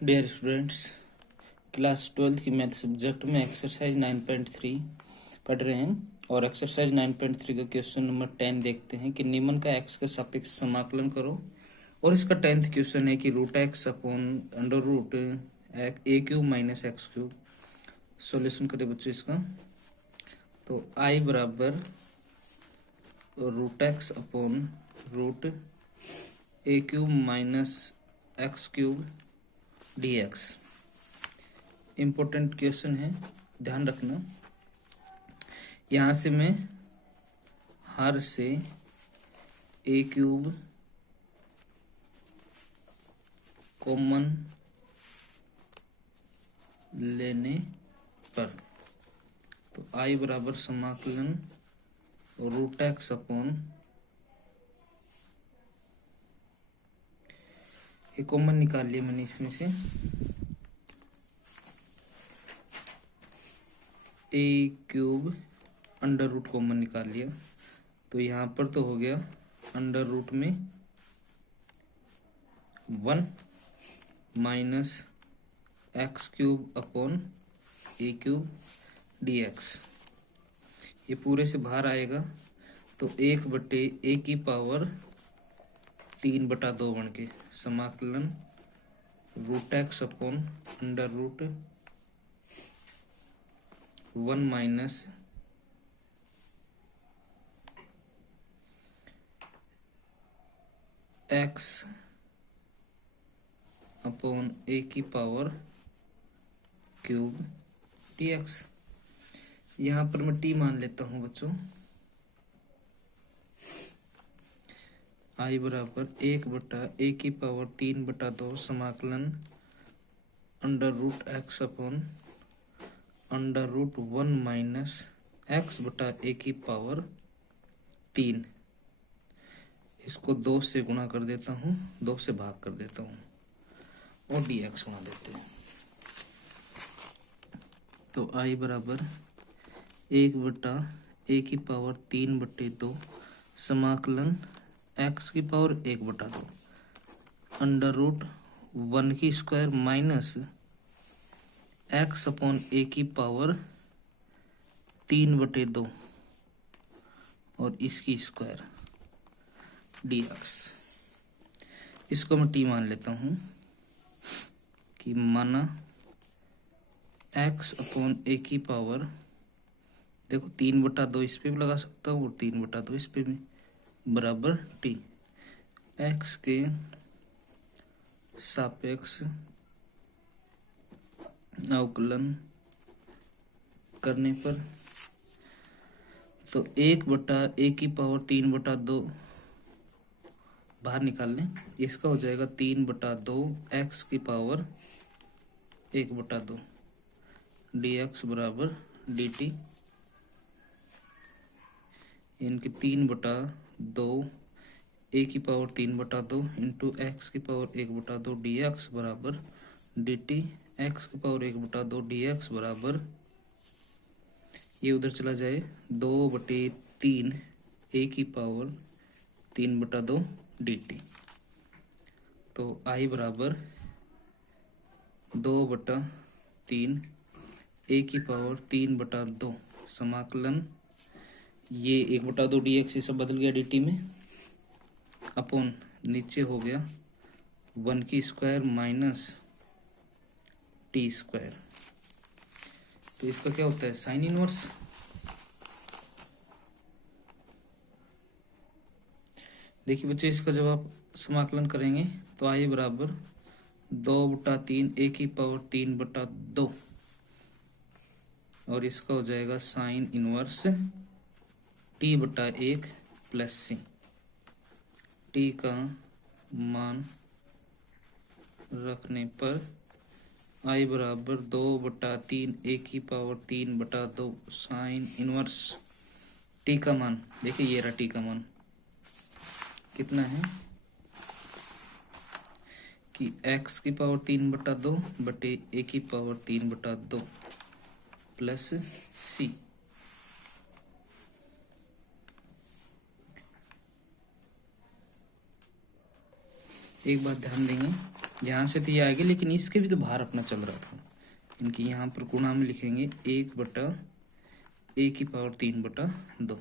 Dear students, class 12 की math subject में exercise 9.3 पढ़ रहे हैं और एक्सरसाइज 9.3 का क्वेश्चन नंबर 10 देखते हैं कि निम्न का एक्स के सापेक्ष समाकलन करो। और इसका 10th क्वेश्चन है कि root x upon under root a cube minus x cube. Solution करें बच्चों इसका। तो आई बराबर root x upon root a cube minus x cube d x. Important question है, ध्यान रखना। यहाँ से मैं हर से ए क्यूब कॉमन लेने पर तो आई बराबर समाकलन रूट एक्स अपॉन ये कॉमन निकाल लिया मैंने इसमें से ए क्यूब अंडर रूट कॉमन निकाल लिया। तो यहाँ पर तो हो गया अंडर रूट में 1 माइनस एक्स क्यूब अपॉन ए क्यूब डी एक्स। ये पूरे से बाहर आएगा तो 1/a की पावर 3/2 बन के समाकलन root x upon under root 1 minus x upon a की पावर क्यूब डी एक्स। यहाँ पर मैं टी मान लेता हूँ बच्चों। आई बराबर 1/a की पावर 3/2 समाकलन under root x upon under root 1 minus x बटा ए की पावर 3। इसको 2 से गुणा कर देता हूँ, 2 से भाग कर देता हूँ और डी एक्स बना देते हैं। तो आई बराबर 1/a की पावर 3/2 समाकलन एक्स की पावर 1/2 अंडर रूट 1 की square minus x upon a की पावर 3/2 और इसकी स्क्वायर डी एक्स। इसको मैं टी मान लेता हूँ कि माना एक्स अपॉन ए की पावर, देखो 3/2 इस पे भी लगा सकता हूँ और 3/2 इस पे भी, बराबर टी। एक्स के सापेक्ष अवकलन करने पर तो 1/a की पावर 3/2 बाहर निकाल लें, इसका हो जाएगा 3/2 एक्स की पावर 1/2 डी एक्स बराबर डी टी। इनके 3/2 ए की पावर 3/2 इंटू एक्स की पावर 1/2 डी एक्स बराबर डी टी। एक्स की पावर 1/2 डी एक्स बराबर, ये उधर चला जाए 2/3 ए की पावर 3/2 डी टी। तो आई बराबर 2/3 ए की पावर 3/2 समाकलन ये 1/2 डी एक्स, ये सब बदल गया डी टी में, अपॉन नीचे हो गया 1 की स्क्वायर माइनस टी स्क्वायर। तो इसका क्या होता है साइन इनवर्स। देखिए बच्चों, इसका जब आप समाकलन करेंगे तो आई बराबर 2/3 ए की पावर 3/2 और इसका हो जाएगा साइन इनवर्स t/1 प्लस सी। टी का मान रखने पर आई बराबर 2/3 ए की पावर 3/2 साइन इनवर्स टी का मान। देखिए ये रहा टी का मान कितना है कि एक्स की पावर 3/2 बटे ए की पावर 3/2 प्लस सी। एक बात ध्यान देंगे यहाँ से तो ये आएगा, लेकिन इसके भी तो भार अपना चल रहा था। इनकी यहाँ पर गुणा में लिखेंगे 1/(a)3/2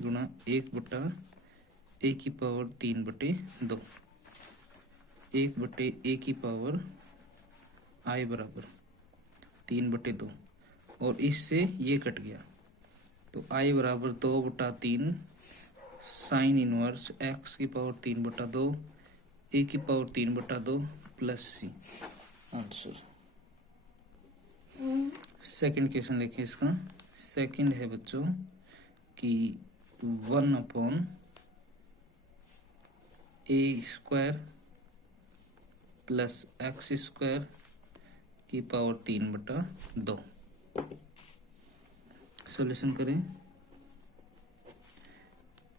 गुणा 1/(a)3/2 1/(a) बराबर 3/2 और इससे ये कट गया तो I बराबर 2/3 sine inverse x⁻³ (a⁻³ plus c। Answer. Second question देखिए इसका। सेकंड है बच्चों कि 1/(a² प्लस x²⁻³ सॉल्यूशन करें।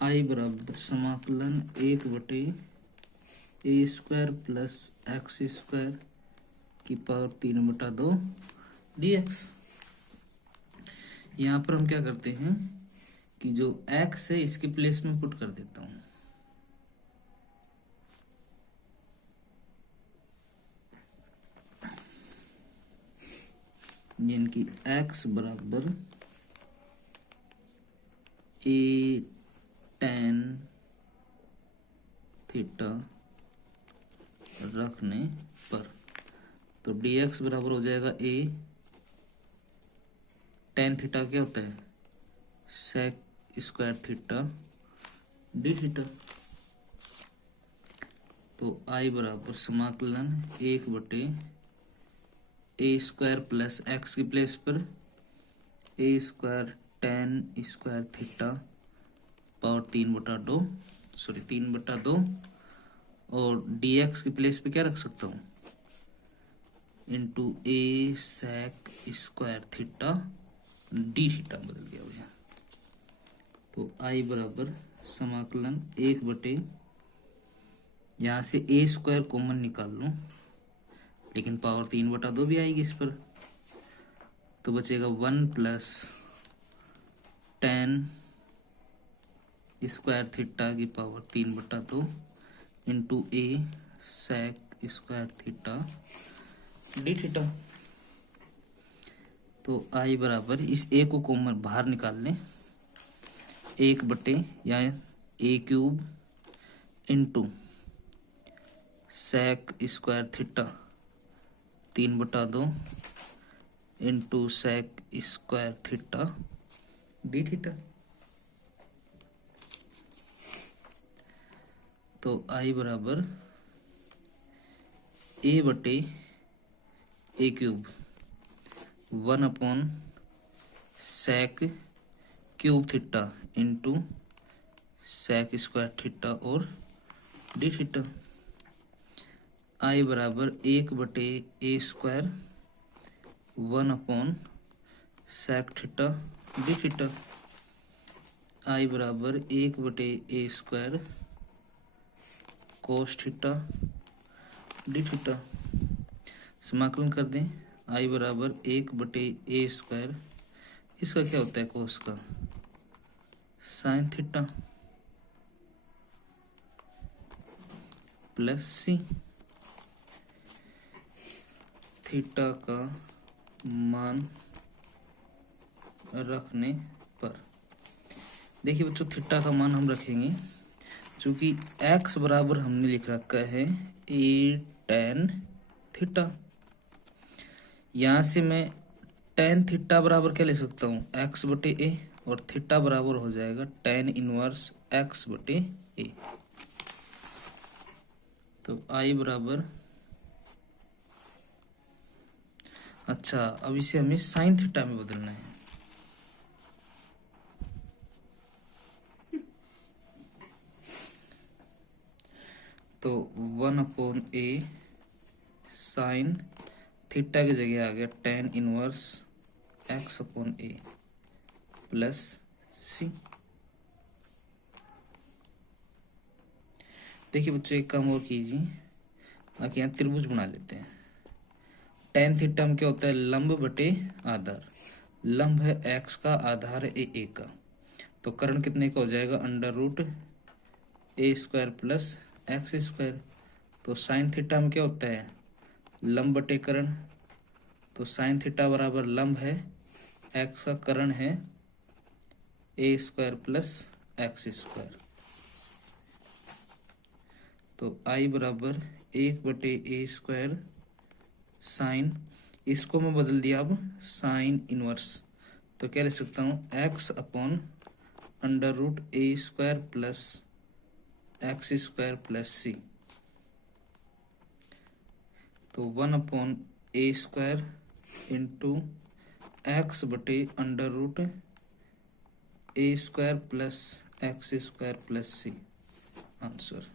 I बराबर समाकलन 1/(a² प्लस x²⁻³ dx। यहाँ पर हम क्या करते हैं कि जो x है इसके प्लेस में पुट कर देता हूँ। यानी x बराबर a tan थीटा रखने पर तो dx बराबर हो जाएगा a tan थीटा क्या होता है sec² d थीटा। तो I बराबर समाकलन 1/(a² प्लस x की प्लेस पर a² tan² थीटा पावर 3/2 और dx की प्लेस पे क्या रख सकता हूँ into a sec² theta d theta बदल गया भैया। तो I बराबर समाकलन 1/, यहाँ से a² कॉमन निकाल लूँ लेकिन पावर 3/2 भी आएगी इस पर तो बचेगा 1 प्लस tan² थीटा की power 3/2 into a sec² theta d theta. तो I बराबर इस a को कॉमन बाहर निकाल लें 1/ या a³ into sec² theta 3/2 into sec² theta d theta. तो I बराबर a/(a³) 1/sec³ theta into sec² theta और d थीटा। I बराबर 1/(a²) 1/sec theta d theta. I बराबर 1/(a² cos theta d theta. समाकलन कर दें I बराबर 1/(a², इसका क्या होता है कोस का sine theta plus c theta का मान रखने पर। देखिए बच्चों थीटा का मान हम रखेंगे चूंकि x बराबर हमने लिख रखा है a tan थीटा। यहाँ से मैं tan थीटा बराबर क्या ले सकता हूँ x/a और थीटा बराबर हो जाएगा tan इनवर्स x/a। तो I बराबर अच्छा अब इसे हमें साइन थीटा में बदलना है। तो 1/(a) साइन थीटा की जगह आ गया tan inverse x/a plus c। देखिए बच्चों एक काम और कीजिए आगे यहाँ त्रिभुज बना लेते हैं। tan थीटा में क्या होता है लंब बटे आधार। लंब है x का आधार है a का तो कर्ण कितने का हो जाएगा √a² प्लस x²। तो साइन थीटा में क्या होता है, लंब बटे कर्ण। तो साइन थीटा बराबर लंब है, एक्स का कर्ण है ए स्क्वायर प्लस एक्स स्क्वायर। तो आई बराबर 1/a स्क्वायर साइन, इसको मैं बदल दिया अब साइन इनवर्स। तो क्या लिख सकता हूँ, x upon under root a square plus x square plus c. तो 1/a स्क्वायर इंटू एक्स बटे under root a square plus x square plus c, answer.